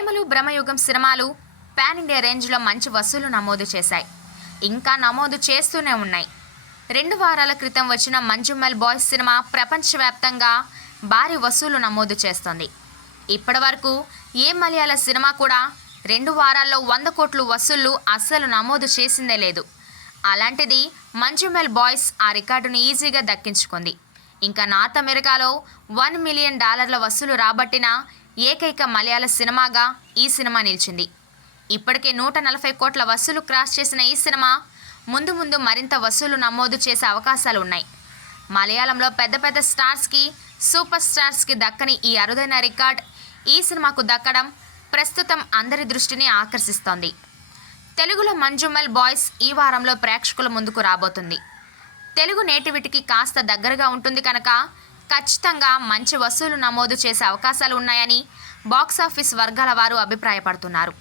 ప్రేమలు భ్రమయుగం సినిమాలు pan India రేంజ్లో మంచి వసూలు నమోదు చేశాయి. ఇంకా నమోదు చేస్తూనే ఉన్నాయి. రెండు వారాల క్రితం వచ్చిన మంజుమ్మల్ బాయ్స్ సినిమా ప్రపంచవ్యాప్తంగా భారీ వసూలు నమోదు చేస్తోంది. ఇప్పటి వరకు ఏ మలయాళ సినిమా కూడా రెండు వారాల్లో వంద కోట్లు వసూళ్ళు అస్సలు నమోదు చేసిందే లేదు. అలాంటిది మంజుమెల్ బాయ్స్ ఆ రికార్డును ఈజీగా దక్కించుకుంది. ఇంకా నార్త్ అమెరికాలో వన్ మిలియన్ డాలర్ల వసూలు రాబట్టిన ఏకైక మలయాళ సినిమాగా ఈ సినిమా నిలిచింది. ఇప్పటికే నూట నలభై కోట్ల వసూలు క్రాస్ చేసిన ఈ సినిమా ముందు ముందు మరింత వసూలు నమోదు చేసే అవకాశాలు ఉన్నాయి. మలయాళంలో పెద్ద పెద్ద స్టార్స్కి సూపర్ స్టార్స్కి దక్కని ఈ అరుదైన రికార్డ్ ఈ సినిమాకు దక్కడం ప్రస్తుతం అందరి దృష్టిని ఆకర్షిస్తోంది. తెలుగులో మంజుమల్ బాయ్స్ ఈ వారంలో ప్రేక్షకుల ముందుకు రాబోతుంది. తెలుగు నేటివిటీకి కాస్త దగ్గరగా ఉంటుంది కనుక ఖచ్చితంగా మంచి వసూలు నమోదు చేసే అవకాశాలు ఉన్నాయని బాక్సాఫీస్ వర్గాల వారు అభిప్రాయపడుతున్నారు.